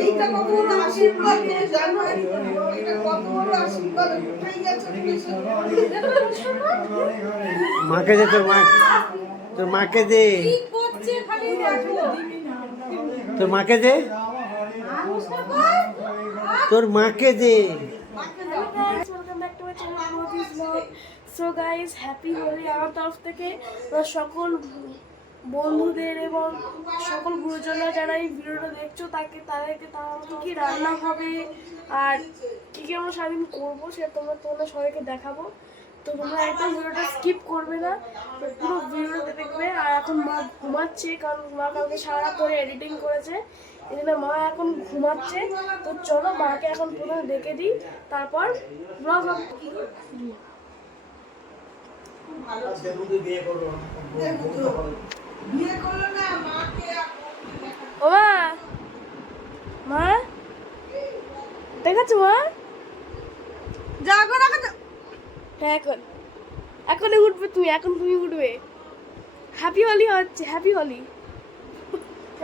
এইটা কত বড় আশীর্বাদ জানো এটা কত বড় আশীর্বাদ উঠেই গেছে মাকে দে তোর মা তোর মাকে দে কি করছে খালি তোর মাকে দে তোর মাকে দে welcome back so guys happy Holi আমার তরফ থেকে। সকল বন্ধুদের এবং সকল গুরুজনরা যারা এই ভিডিওটা দেখছ, তাকে তাদেরকে তারা কী কী রান্না হবে আর কী কী আমরা সারাদিন করব সেটা তোমরা তোমরা সবাইকে দেখাবো। তো তোমরা একদম ভিডিওটা স্কিপ করবে না। পুরো ভিডিওটা দেখবে। আর এখন মা ঘুমাচ্ছে, কারণ মা কালকে সারা করে এডিটিং করেছে। জন্য মা এখন ঘুমাচ্ছে। তো চলো মাকে এখন প্রথমে ডেকে দিই। তারপর ব্লগ বিয়ে করল না মাকে ও মা! মা? দেখাচ্ছ মা? জাগো রাখো হ্যাঁ এখন। এখনই উঠবে তুমি এখন তুমি উঠবে। হ্যাপি হলি হচ্ছে হ্যাপি হলি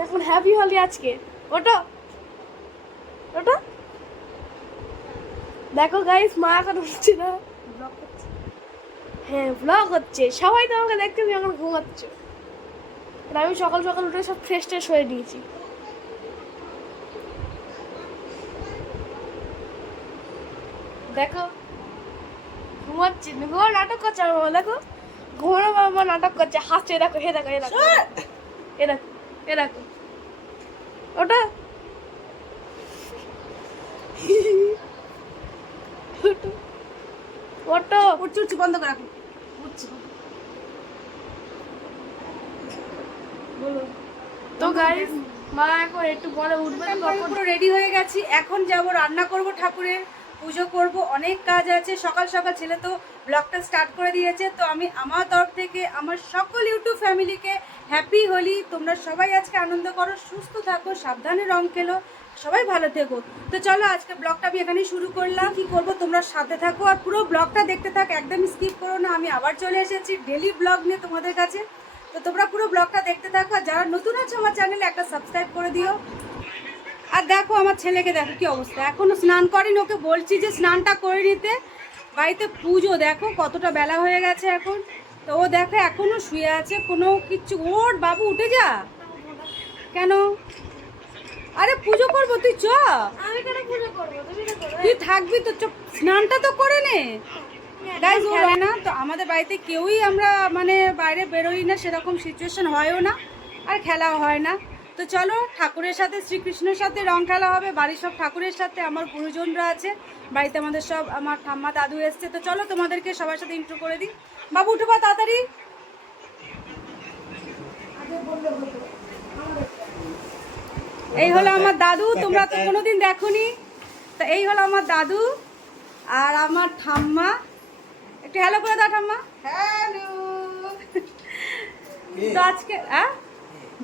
এখন হ্যাপি হলি আজকে। ওটো ওটো দেখো গাইস মা এখন উঠছে না। হ্যাঁ ব্লগ হচ্ছে। সবাই তো আমাকে দেখতে তুমি এখন ঘুমাচ্ছ। আর আমি সকাল সকাল উঠে সব ফ্রেশ ট্রেশ হয়ে নিয়েছি। দেখো ঘুমাচ্ছে। ঘুমা নাটক করছে আমার বাবা, দেখো। ঘুমানো বাবা নাটক করছে। হাসছে দেখো হে দেখো হে দেখো। এ দেখো এ দেখো। ওটা? ওটো? ওটো উঠছি উঠছি বন্ধ করে তো গাইস মা এখন একটু পরে উঠবে পুরো রেডি হয়ে গেছি। এখন যাব রান্না করব ঠাকুরের পুজো করব। অনেক কাজ আছে। সকাল সকাল ছেলে তো ব্লগটা স্টার্ট করে দিয়েছে। তো আমি আমার তরফ থেকে আমার সকল ইউটিউব ফ্যামিলিকে হ্যাপি হোলি। তোমরা সবাই আজকে আনন্দ করো সুস্থ থাকো সাবধানে রং খেলো। সবাই ভালো থেকো। তো চলো, আজকে ব্লগটা আমি এখানেই শুরু করলাম। কি করব, তোমরা সাথে থাকো আর পুরো ব্লগটা দেখতে থাক একদম স্কিপ করো না। আমি আবার চলে এসেছি ডেলি ব্লগ নিয়ে তোমাদের কাছে। তো তোমরা পুরো ব্লগটা দেখতে থাকো আর যারা নতুন আছে আমার চ্যানেলে একটা সাবস্ক্রাইব করে দিও। আর দেখো, আমার ছেলেকে দেখো কি অবস্থা। এখনও স্নান করেনি, ওকে বলছি যে স্নানটা করে নিতে। বাড়িতে পুজো, দেখো কতটা বেলা হয়ে গেছে এখন। তো ও দেখো, এখনও শুয়ে আছে, কোনো কিচ্ছু ওর বাবু উঠে যা। কেন? আরে পুজো করব তুই চ। আমি কেন পুজো করব? তুমি তো করো তুই থাকবি তো চ। স্নানটা তো করে নে। গাইজ খেলে না তো আমাদের বাড়িতে কেউই আমরা মানে বাইরে বেরোই না সেরকম সিচুয়েশন হয়ও না আর খেলাও হয় না। তো চলো ঠাকুরের সাথে শ্রীকৃষ্ণের সাথে রং খেলা হবে বাড়ির সব ঠাকুরের সাথে আমার গুরুজনরা আছে বাড়িতে আমাদের সব আমার ঠাম্মা দাদু এসছে তো চলো তোমাদেরকে সবার সাথে ইন্ট্রো করে দিই। বাবু উঠে পা তাড়াতাড়ি। এই হলো আমার দাদু তোমরা তো কোনোদিন দেখোনি। তা এই হলো আমার দাদু আর আমার ঠাম্মা। একটু হ্যালো করে দাও ঠাম্মা। হ্যালো তো আজকে হ্যাঁ?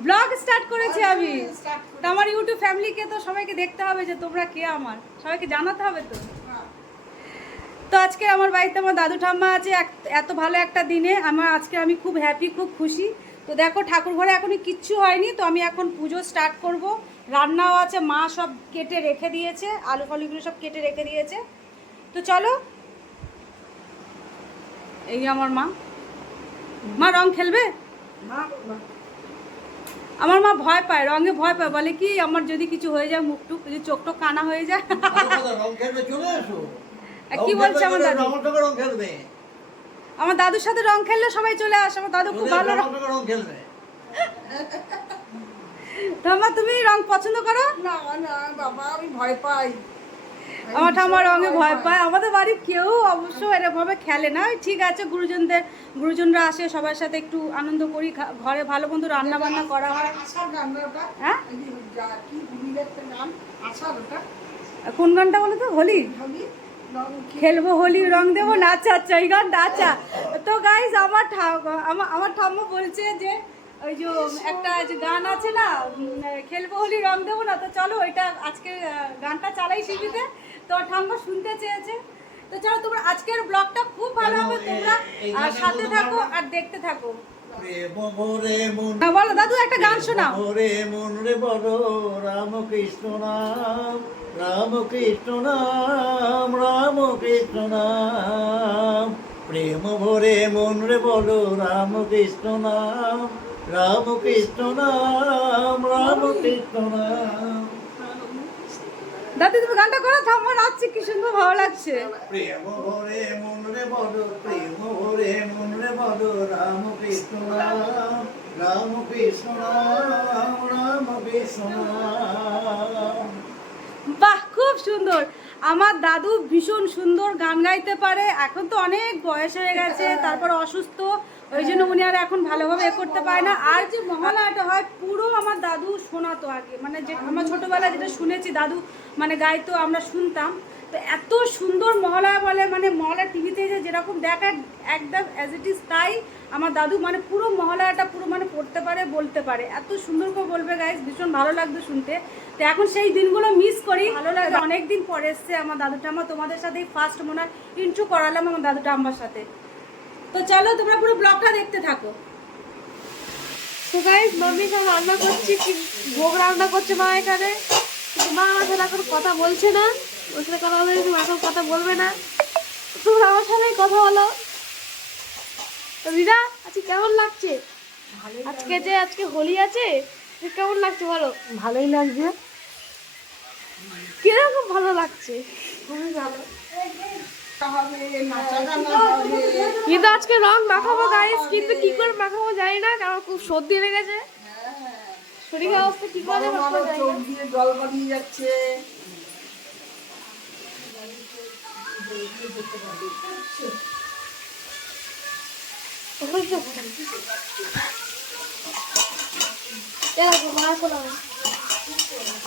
ব্লগ স্টার্ট করেছি আমি। তো আমার ইউটিউব ফ্যামিলিকে তো সবাইকে দেখতে হবে যে তোমরা কে আমার। সবাইকে জানাতে হবে তো? তো আজকে আমার বাড়িতে আমার দাদু ঠাম্মা আছে। এত ভালো একটা দিনে। আমার আজকে আমি খুব হ্যাপি খুব খুশি। তো দেখো ঠাকুর ঘরে এখনই কিচ্ছু হয়নি। তো আমি এখন পুজো স্টার্ট করব। রান্নাও আছে মা সব কেটে রেখে দিয়েছে আলু ফালুগুলো সব কেটে রেখে দিয়েছে। তো চলো এই আমার মা। মা রং খেলবে? আমার মা ভয় পায় রঙে ভয় পায় বলে কি আমার যদি কিছু হয়ে যায় মুখ টুক যদি চোখ টোক কানা হয়ে যায়। রং খেলবে চলে আসো। আর কি বলছে আমার দাদু? আমার সঙ্গে রং খেলবে। আমার দাদুর সাথে রং খেললে সবাই চলে আসে আমার দাদু খুব ভালো রং খেলবে। ঠাম্মা তুমি রং পছন্দ করো? না না বাবা আমি ভয় পাই। আমার ঠাম্মা রঙে ভয় পায়। আমাদের বাড়ির কেউ অবশ্য এরকমভাবে খেলে না। ঠিক আছে গুরুজনদের গুরুজনরা আসে সবার সাথে একটু আনন্দ করি ঘরে ভালো মন্দ রান্না বান্না করা হয়। হ্যাঁ? কোন গানটা বলো তো? হোলি? খেলব হোলি রং দেবো না আচ্ছা আচ্ছা এই গানটা আচ্ছা তো গাইজ আমার আমার ঠাম্মা বলছে যে ওই যে একটা যে গান আছে না খেলব হোলি রং দেবো না তো চলো ওইটা আজকে গানটা চালাই শিবিতে তো ঠাম্মা শুনতে চেয়েছে। তো চলো তোমরা আজকের ব্লগটা খুব ভালো হবে তোমরা। আর সাথে থাকো আর দেখতে থাকো। হ্যাঁ, বলো দাদু একটা গান শোনাও। ভরে মন রে বড় রাম কৃষ্ণ নাম রাম কৃষ্ণ নাম রাম কৃষ্ণ নাম। প্রেম ভরে মন রে বড় রাম কৃষ্ণ নাম রাম কৃষ্ণ নাম রাম কৃষ্ণ নাম। দাদু তুমি গানটা করো থাম আমার নাচছি কি সুন্দর ভালো লাগছে। প্রেম ভরে মন রে বড় প্রেম ভরে মন রে বড় রাম কৃষ্ণ নাম রাম কৃষ্ণ নাম। রাম কৃষ্ণ বাহ খুব সুন্দর। আমার দাদু ভীষণ সুন্দর গান গাইতে পারে এখন তো অনেক বয়স হয়ে গেছে তারপর অসুস্থ। ওই জন্য উনি আর এখন ভালোভাবে এ করতে পারে না। আর যে মহালয়াটা হয় পুরো আমার দাদু শোনাতো আগে। মানে যে আমার ছোটোবেলায় যেটা শুনেছি দাদু মানে গাইতো আমরা শুনতাম। তো এত সুন্দর মহালয়া বলে মানে মহালয়া টিভিতে যে যেরকম দেখায় একদম অ্যাজ ইট ইজ তাই আমার দাদু মানে পুরো মহালয়াটা পুরো মানে পড়তে পারে বলতে পারে। এত সুন্দর করে বলবে গাইজ ভীষণ ভালো লাগতো শুনতে। তো এখন সেই দিনগুলো মিস করি। ভালো লাগে অনেকদিন পরে এসছে আমার দাদুটা আমার তোমাদের সাথেই ফার্স্ট মনে হয় ইন্ট্রো করালাম আমার দাদুটা আমার সাথে। তো চলো তোমরা পুরো ব্লগটা দেখতে থাকো। তো গাইস মাম্মি সব রান্না করছি কি? ভোগ রান্না করছে মা এখানে। মা আমার সাথে এখন কথা বলছে না। ওর সাথে কথা বলে তুমি এখন কথা বলবে না। তোমরা আমার সাথে কথা বলো। তো দিদা আজকে কেমন লাগছে? আজকে যে আজকে হোলি আছে কেমন লাগছে বলো? ভালোই লাগছে। কীরকম ভালো লাগছে? খুবই ভালো। কিন্তু আজকে রং মাখাবো গাইস কিন্তু কি করে মাখাবো জানি না কারণ খুব সর্দি লেগেছে। শরীরের অবস্থা কি করে চোখ দিয়ে জল যাচ্ছে।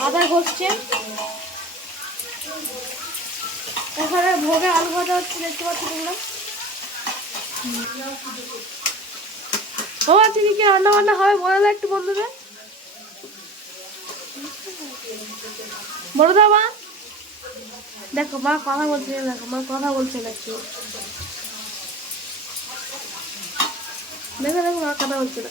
আদা ঘষছে। এখানে ভোগে আলু ভাজা হচ্ছে, দেখতে পাচ্ছি তোমরা? ও আজকে কি রান্না বান্না হবে বলে দাও একটু বন্ধুদের। বলো দাও মা? দেখো, মা কথা বলছে, দেখো, মা কথা বলছে একটু দেখো দেখো, মা কথা বলছে না।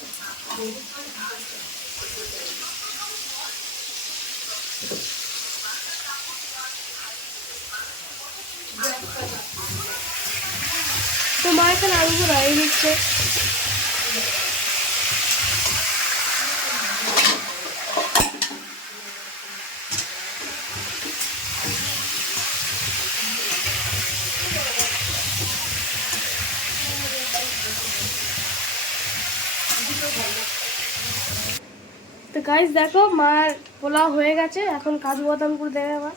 এখানে আলুগুলো রাড়িয়ে দিচ্ছে তো গাইস দেখো, মার পোলাও হয়ে গেছে, এখন কাজু বাদাম করে দেবে আবার।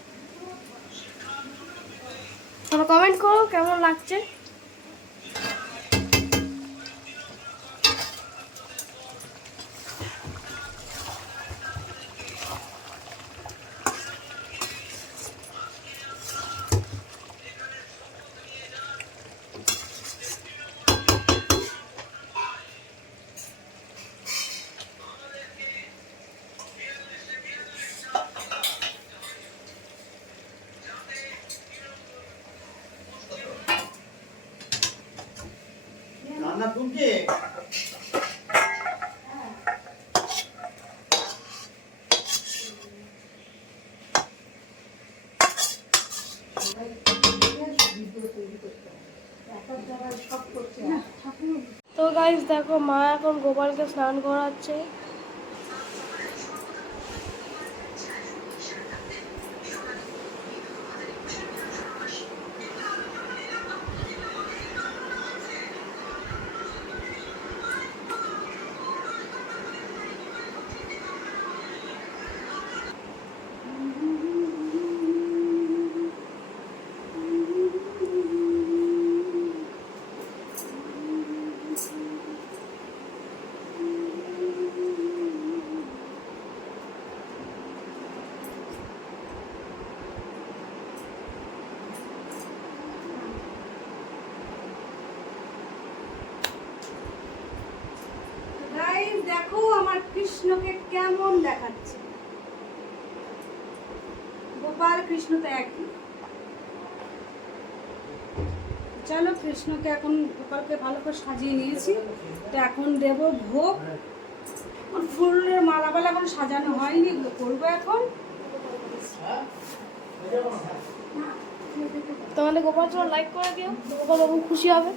তোমরা কমেন্ট করো কেমন লাগছে। তো গাইজ দেখো মা এখন গোপালকে স্নান করাচ্ছে। গাইস দেখো আমার কৃষ্ণকে কেমন দেখাচ্ছে। গোপাল, কৃষ্ণ তো একই। চলো কৃষ্ণকে এখন গোপালকে ভালো করে সাজিয়ে নিয়েছি। তো এখন দেব ভোগ। ফুলের মালাপালা এখন সাজানো হয়নি। করব এখন। তোমাদের গোপাল তোমার লাইক করে দিও। গোপাল খুশি হবে।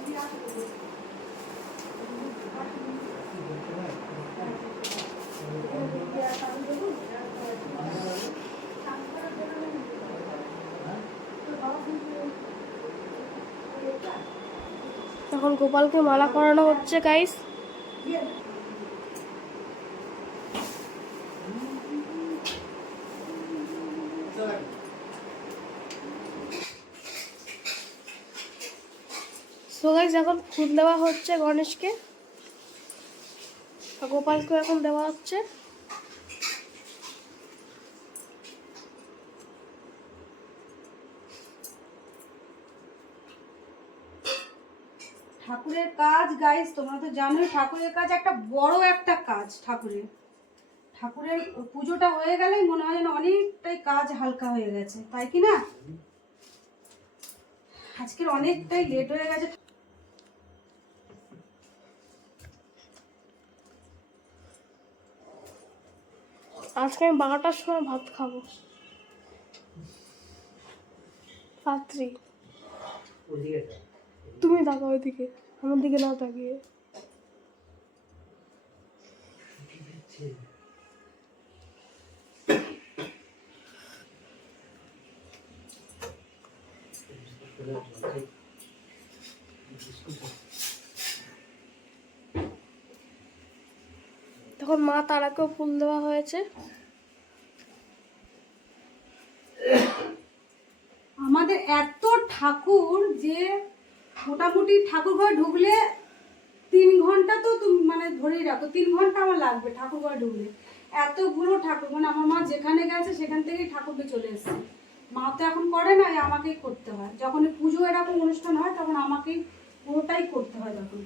এখন গোপালকে মালা করানো হচ্ছে গাইস সো এখন ফুল দেওয়া হচ্ছে গণেশকে। আর গোপালকে এখন দেওয়া হচ্ছে। ঠাকুরের কাজ গাইস তোমরা তো জানোই ঠাকুরের কাজ একটা বড় একটা কাজ ঠাকুরের। ঠাকুরের পুজোটা হয়ে গেলেই মনে হয় যেন অনেকটাই কাজ হালকা হয়ে গেছে তাই কি না? আজকের অনেকটাই লেট হয়ে গেছে। আজকে আমি বারোটার সময় ভাত খাব। রাত্রি। তুমি তাকাও ওইদিকে। আমার দিকে না তাকিয়ে। তখন মা তারাকেও ফুল দেওয়া হয়েছে। আমাদের এত ঠাকুর যে মোটামুটি ঠাকুর ঘরে ঢুকলে তিন ঘণ্টা তো তুমি মানে ধরেই রাখো, তিন ঘণ্টা আমার লাগবে ঠাকুর ঘরে ঢুকলে এতগুলো ঠাকুর মানে আমার মা যেখানে গেছে সেখান থেকেই ঠাকুরকে চলে এসেছে। মা তো এখন করে না আমাকেই করতে হয়। যখন পুজো এরকম অনুষ্ঠান হয় তখন আমাকেই পুরোটাই করতে হয় তখন।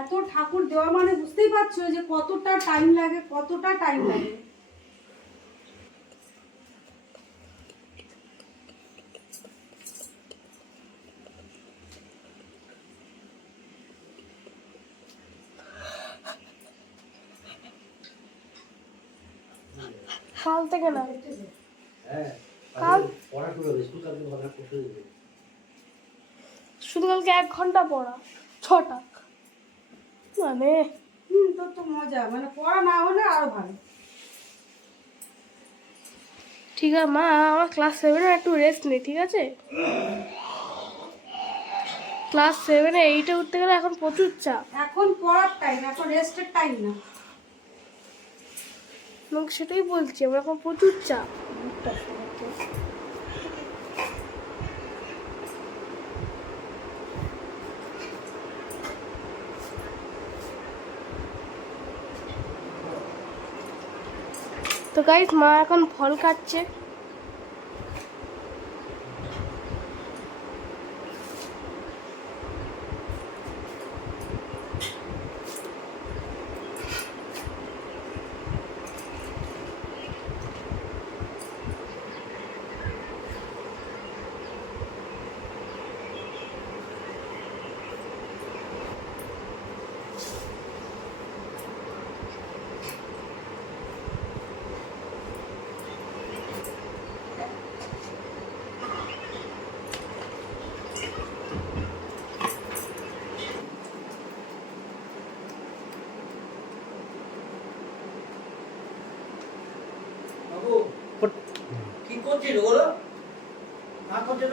এত ঠাকুর দেওয়া মানে বুঝতেই পারছ যে কতটা টাইম লাগে, কতটা টাইম লাগে। কাল থেকে না? হ্যাঁ কাল হবে শুধু কালকে এক ঘণ্টা পড়া ছটা মানে? হুম তোর তো মজা মানে পড়া না হলে আরও ভালো। ঠিক আছে মা আমার ক্লাস সেভেনে একটু রেস্ট নেই ঠিক আছে? ক্লাস সেভেনে এইটে উঠতে গেলে এখন প্রচুর চাপ। এখন পড়ার টাইম এখন রেস্টের টাইম না। তোমাকে সেটাই বলছি আমার এখন প্রচুর চাপ। তো গাইস মা এখন ফল কাটছে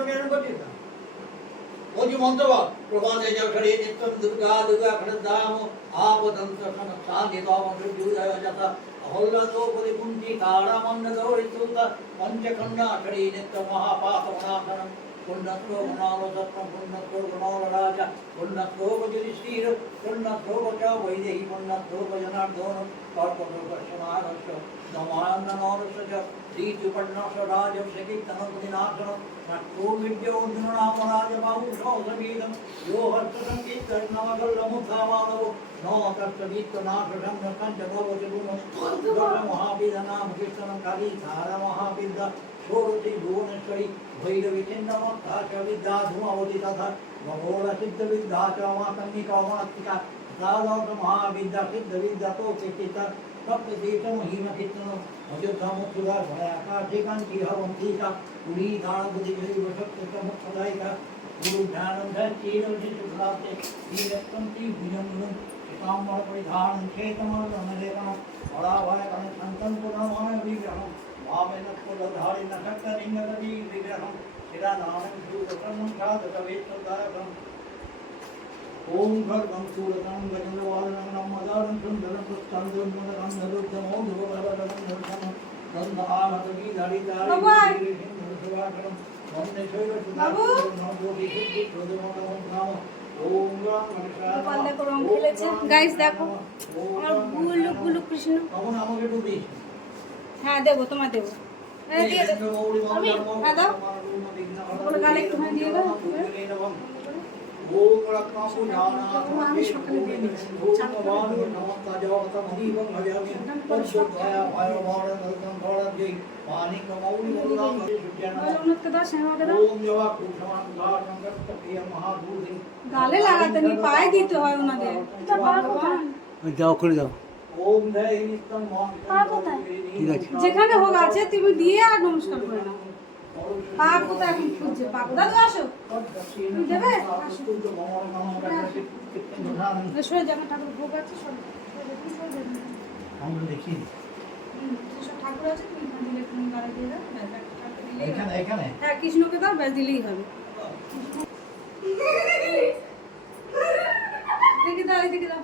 না করছে তুমি এরকম করছিস না বলছি মন্তব্য প্রভাতে জলখড়ি নিত্যম দুর্গা দুর্গা খড়দাম আপদন্ত সাধিত মন্ত্রজুদয় যথা অহল্লাতো পরিপুঞ্জি কারামন্ন গৌরিতুত পঞ্চখণ্ডাখড়ি নিত্য মহাপাপমনাশনম পুণ্যত্রো গুণালোচত্রম பொன்னத்தோ குணாலசத்னம் பொன்னத்தோ குணாலராஜா பொன்னத்தோ கஜதிஸ்ரீரம் பொன்னத்தோ கஜா வைதேகி பொன்னத்தோ கஜனார்தோனம் கார்போகர்ஷனாரஸ்வம் நமானனோரஸ்வ ஸ்ரீதிபண்ணஸ்வராஜம் சகித்தனந்தினாசனம் நட்பூமிட்யோந்துநாமராஜபாவுஷோசமீதம் யோ ஹர்ஷசங்கீத்தர்ணமகல்லமுத்தாமானவோ நோ தர்ஷதீத்தநாசம் நகஞ்ச கோபதி மகாபீதநாம கீர்த்தனம் கவி சார மகாபீத षोडशी भुवनेश्वरी भैरवी छिन्नमोत्ता धूमवतिथा भगोर सिद्ध विद्या च मा कन्निका मात्तिका साधौत महाविद्या सिद्ध विद्या तो चिकित्सा सप्तदेशम हिम कीर्तन अयोध्या मुक्तदा भया काठिकांति हवम टीका पुरी दान बुद्धि वशक्त समुदायिका गुरु ज्ञानम धीरो जिसुखाते तीरस्तंति विनम्रम कामर परिधान क्षेत्रमर्दनरेकम बड़ा भय कन संतन पुनः विग्रहम ఆమెనకులధారి నఖత్తరింగీ విగ్రహం ఇలా నామం శూరకర్మం కాదవేత్తదారకం ఓం గర్గం శూరకం గజంగవాదనం నమ్మదారం సుందరం పుష్టందరం నరుద్ధమో ధృవరవరం నరుద్ధమం గంధ ఆమతీ ధరిదారి శివాకరం వందే శైవ গাইস দেখো আমার গুলু গুলু কৃষ্ণ আমাকে একটু দিয়েছে হ্যাঁ দেবো তোমার দেবো। হ্যাঁ গালে লাগাতে পায়ে দিতে হয় ওনাদের। যাও করে যাও। যেখানে হোক আছে তুমি দিয়ে আর নমস্কার করে নাও। এখন খুঁজছে? তো আসো। তুমি দেবে? সরে যাবে ঠাকুর ভোগ আছে সরে যাও। সরে যাও, তুমি সরে যাবে। আমরা দেখি। ঠাকুর আছে তুমি দিলে তুমি গালে দিয়ে দাও ব্যাস, দিলেই হবে। এখানে এখানে? হ্যাঁ কৃষ্ণকে দাও ব্যাস দিলেই হবে। দেখি দাও এদিকে দাও।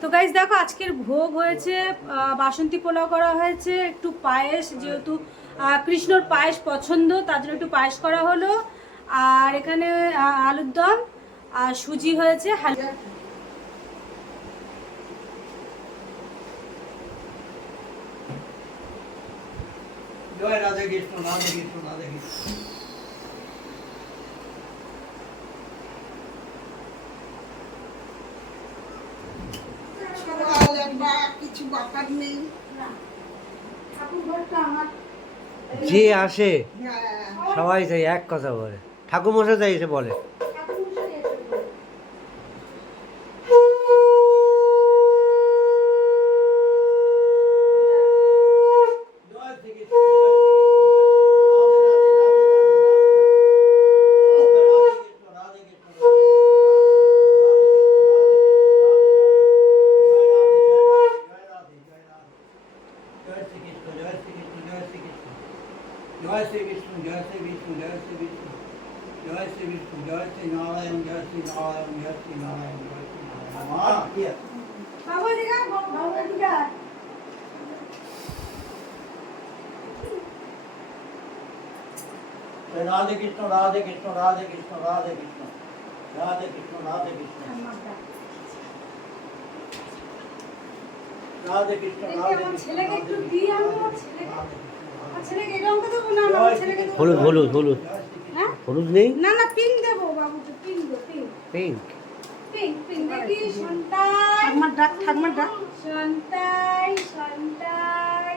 তো গাইজ দেখো আজকের ভোগ হয়েছে বাসন্তী পোলাও করা হয়েছে একটু পায়েস যেহেতু আহ, কৃষ্ণর পায়েস পছন্দ তার জন্য একটু পায়েস করা হলো। আর এখানে আলুর দম আর সুজি হয়েছে হালকা রাধে কৃষ্ণ রাধে কৃষ্ণ রাধে কৃষ্ণ সকাল একবার কিছু বাপার নেই। যে আসে হ্যাঁ। সবাই তাই এক কথা বলে। ঠাকুর মশাই তাই এসে বলে। কৃষ্ণ রাধে কৃষ্ণ রাধে কৃষ্ণ রাধে কৃষ্ণ রাধে কৃষ্ণ রাধে কৃষ্ণ। রাধে কৃষ্ণ হলুদ হলুদ। হলুদ হলুদ নেই? না না পিঙ্ক দেবো বাবুকে পিঙ্ক পিঙ্ক পিঙ্ক পিঙ্ক ডাক ঠাকমার ডাক। সন্তান সন্তান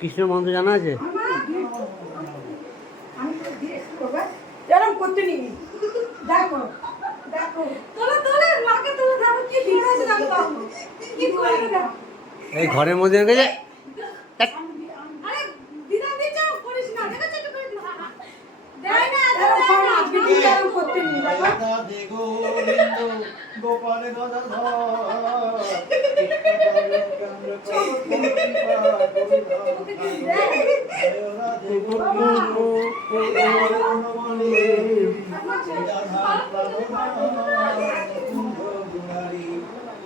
দিকে মন্ত্র জানা আছে? এই ঘরের মধ্যে গেছে। আজকে দিন এরকম করতে নি গোপাল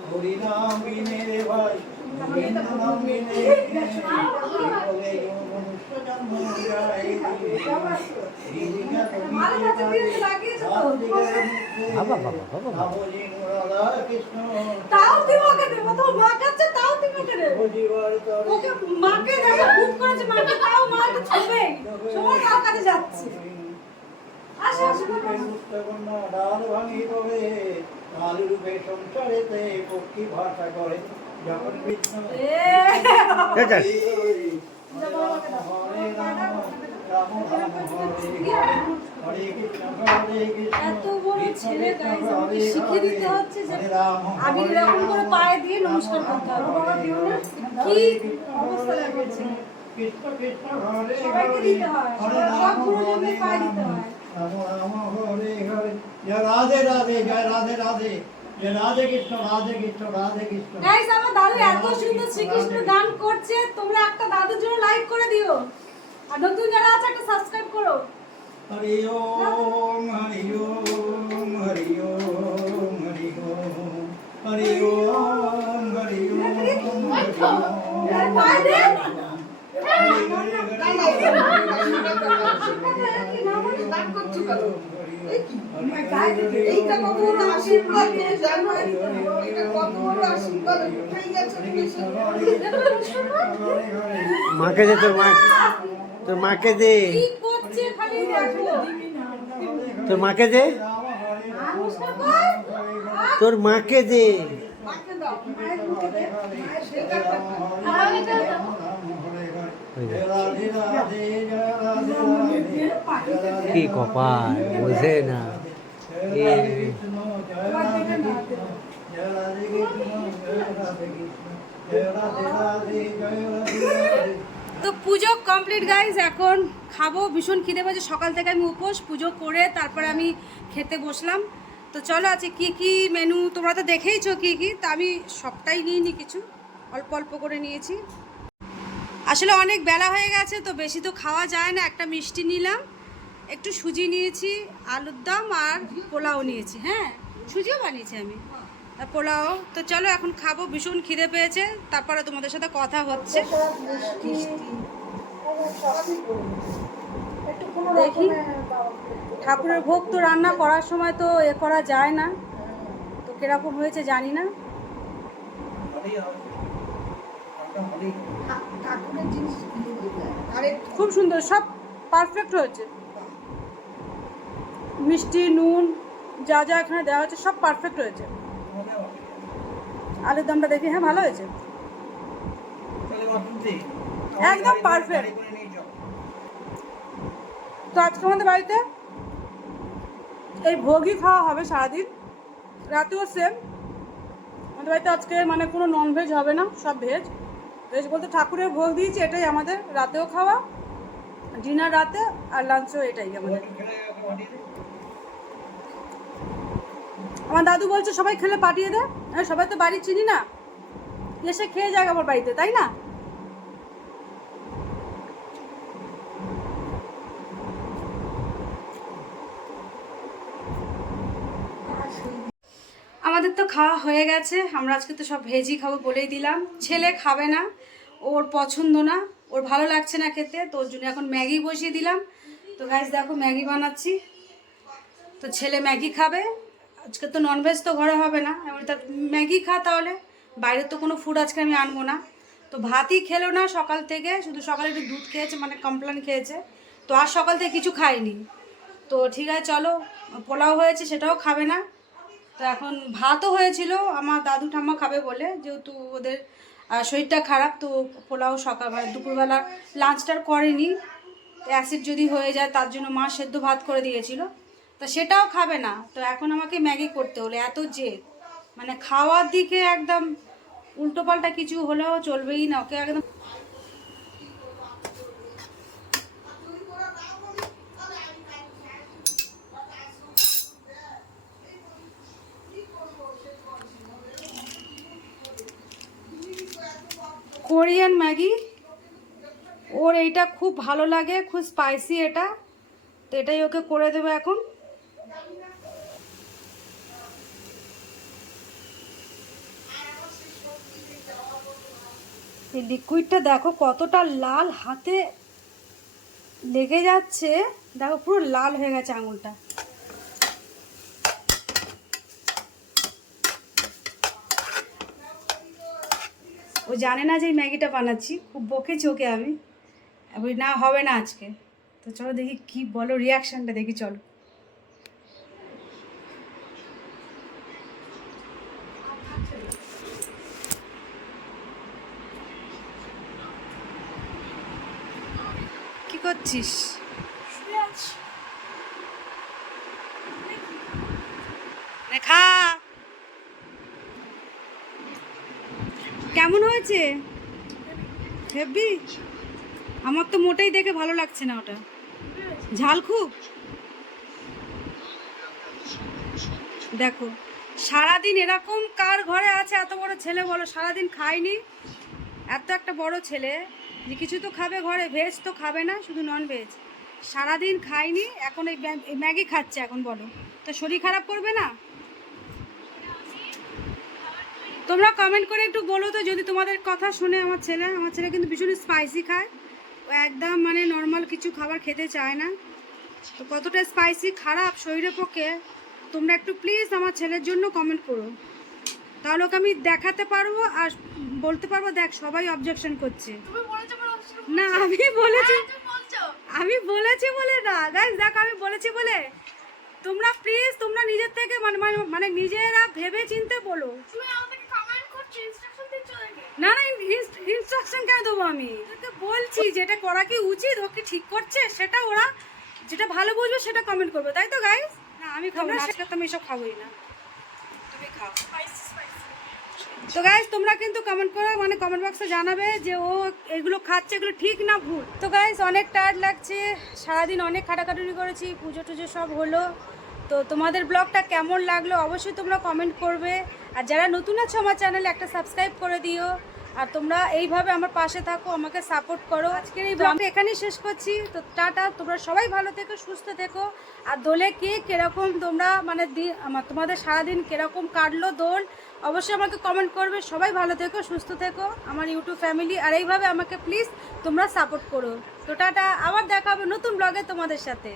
হরিনাম বিনে রে ভাই হরিনাম বিনে তো। বাবা বাবা বাবা তাও তুই মাকে দেবো তোর ওকে ডাল ভাঙি পড়ে কাল রূপে সংসারেতে পক্ষী ভাষা করে যখন কৃষ্ণ এ এটা হরে রাম রাম রাম হরে হরে হরে কৃষ্ণ হরে কৃষ্ণ রাধে রাধে জয় রাধে রাধে রাধে কৃষ্ণ রাধে কৃষ্ণ রাধে কৃষ্ণ দাদু এত সুন্দর শ্রীকৃষ্ণ গান করছে, তোমরা একটা দাদুর জন্য লাইক করে দিও। আর নতুন যারা আছে, একটা সাবস্ক্রাইব করো। হরি ওম হরি ওম আরে পায়ে দে দান করছ কেন এই কি এইটা কত আশীর্বাদ তুমি কত আশীর্বাদ উঠেই গেছে মাকে দে তোর মা তোর মাকে দেখো তোর মাকে দে। তোর মাকে দে। কি কপাল বোঝে না। এ। তো পুজো কমপ্লিট গাইজ এখন খাব, ভীষণ খিদে পাচ্ছে সকাল থেকে আমি উপোস, পুজো করে তারপরে আমি খেতে বসলাম। তো চলো আছে কি কি মেনু তোমরা তো দেখেইছো কি কি? তা আমি সবটাই নিইনি কিছু। অল্প অল্প করে নিয়েছি। আসলে অনেক বেলা হয়ে গেছে, তো বেশি তো খাওয়া যায় না। একটা মিষ্টি নিলাম, একটু সুজি নিয়েছি, আলুর দম আর পোলাও নিয়েছি। হ্যাঁ সুজিও বানিয়েছি আমি। পোলাও। তো চলো এখন খাব, ভীষণ খিদে পেয়েছে, তারপরে তোমাদের সাথে কথা হচ্ছে। দেখি, ঠাকুরের ভোগ তো রান্না করার সময় তো এ করা যায় না। তো কীরকম হয়েছে জানি না। খুব সুন্দর, সব পারফেক্ট হয়েছে। মিষ্টি, নুন, যা যা এখানে দেওয়া হচ্ছে সব পারফেক্ট হয়েছে। আলুর দমটা দেখি হ্যাঁ ভালো হয়েছে। একদম পারফেক্ট তো আজকে আমাদের বাড়িতে এই ভোগই খাওয়া হবে সারাদিন। রাতেও সেম আমাদের বাড়িতে আজকে মানে কোনো ননভেজ হবে না সব ভেজ ভেজ বলতে ঠাকুরের ভোগ দিয়েছি এটাই আমাদের। রাতেও খাওয়া ডিনার রাতে আর লাঞ্চও এটাই আমাদের। আমার দাদু বলছে, সবাই খেলে পাঠিয়ে দে। সবাই তো বাড়ি চিনি না। এসে খেয়ে যাক আমার বাড়িতে, তাই না? আমাদের তো খাওয়া হয়ে গেছে, আমরা আজকে তো সব ভেজই খাব বলেই দিলাম। ছেলে খাবে না, ওর পছন্দ না, ওর ভালো লাগছে না খেতে, তো ওর জন্য এখন ম্যাগি বসিয়ে দিলাম। তো গাইজ দেখো ম্যাগি বানাচ্ছি। তো ছেলে ম্যাগি খাবে আজকে তো ননভেজ তো ঘরে হবে না। আমি তার ম্যাগি খা তাহলে। বাইরের তো কোনো ফুড আজকে আমি আনব না। তো তো ভাতই খেলো না সকাল থেকে, শুধু সকালে একটু দুধ খেয়েছে মানে কমপ্লেন খেয়েছে। তো আর সকাল থেকে কিছু খাইনি। তো ঠিক আছে, চলো, পোলাও হয়েছে, সেটাও খাবে না। তো এখন ভাতও হয়েছিল, আমার দাদু ঠাম্মা খাবে বলে, যেহেতু ওদের শরীরটা খারাপ, তো পোলাও সকাল মানে দুপুরবেলা লাঞ্চটার করেনি। অ্যাসিড যদি হয়ে যায়, তার জন্য মা সেদ্ধ ভাত করে দিয়েছিল। তা সেটাও খাবে না। তো এখন আমাকে ম্যাগি করতে হলো, এত জেদ। মানে খাওয়ার দিকে একদম উল্টোপাল্টা কিছু হলেও চলবেই না, ওকে একদম কোরিয়ান ম্যাগি। ওর এইটা খুব ভালো লাগে, খুব স্পাইসি এটা। তো এটাই ওকে করে দেবো এখন। এই লিকুইডটা দেখো কতটা লাল হাতে লেগে যাচ্ছে। দেখো পুরো লাল হয়ে গেছে আঙুলটা। ও জানে না যে ম্যাগিটা বানাচ্ছি। খুব ওকে আমি। আমি না, হবে না আজকে। তো চলো দেখি কি বলো রিয়াকশানটা দেখি, চলো কি করছিস কেমন হয়েছে? হেব্বি? আমার তো মোটেই দেখে ভালো লাগছে না ওটা। ঝাল খুব? দেখো, সারাদিন এরকম কার ঘরে আছে এত বড় ছেলে বলো? সারাদিন খায়নি? এত একটা বড় ছেলে। যে কিছু তো খাবে ঘরে ভেজ তো খাবে না, শুধু নন ভেজ সারাদিন খাইনি, এখন এই ম্যাগি খাচ্ছে এখন, বলো। তো শরীর খারাপ করবে না? তোমরা কমেন্ট করে একটু বলো তো, যদি তোমাদের কথা শুনে আমার ছেলে আমার ছেলে কিন্তু ভীষণ স্পাইসি খায়। ও একদম মানে নর্মাল কিছু খাবার খেতে চায় না। তো কতটা স্পাইসি খারাপ শরীরের পক্ষে, তোমরা একটু প্লিজ আমার ছেলের জন্য কমেন্ট করো। তাহলে ওকে আমি দেখাতে পারব আর বলতে পারব দেখ সবাই অবজেকশন করছে। না আমি বলেছি। আমি বলেছি বলে না। গাইস দেখ আমি বলেছি বলে। তোমরা প্লিজ তোমরা নিজের থেকে মানে মানে- মানে নিজেরা ভেবে চিনতে বলো। তুমি আমাদেরকে কমেন্ট করছ ইনস্ট্রাকশন দিচ্ছ দেখে না না ইনস্ট্রাকশন কেন দেবো আমি? বলছি যেটা করা কি উচিত? ওকে ঠিক করছে? সেটা ওরা যেটা ভালো বুঝবে সেটা কমেন্ট করবে। তাই তো গাইস না আমি খাব না। আজকে তো আমি এসব খাবোই না। তুমি খাও। তো গাইজ তোমরা কিন্তু কমেন্ট করে মানে কমেন্ট বক্সে জানাবে যে ও এগুলো খাচ্ছে, এগুলো ঠিক না ভুল। তো গাইজ অনেক টায়ার্ড লাগছে। সারাদিন অনেক খাটাখাটুনি করেছি, পুজো টুজো সব হলো। তো তোমাদের ব্লগটা কেমন লাগল অবশ্যই তোমরা কমেন্ট করবে। আর যারা নতুন আছো আমার চ্যানেলে একটা সাবস্ক্রাইব করে দিও। আর তোমরা এইভাবে আমার পাশে থাকো, আমাকে সাপোর্ট করো। আজকের এই ব্লগটা এখানেই শেষ করছি। তো টাটা, তোমরা সবাই ভালো থেকো, সুস্থ থেকো। আর দোলে কে কীরকম তোমরা মানে আমার তোমাদের সারাদিন কীরকম কাটলো দোল অবশ্যই আমাকে কমেন্ট করবে। সবাই ভালো থেকো, সুস্থ থেকো। আমার ইউটিউব ফ্যামিলি আর এইভাবে আমাকে প্লিজ তোমরা সাপোর্ট করো। তো টাটা, আবার দেখা হবে নতুন ব্লগে তোমাদের সাথে।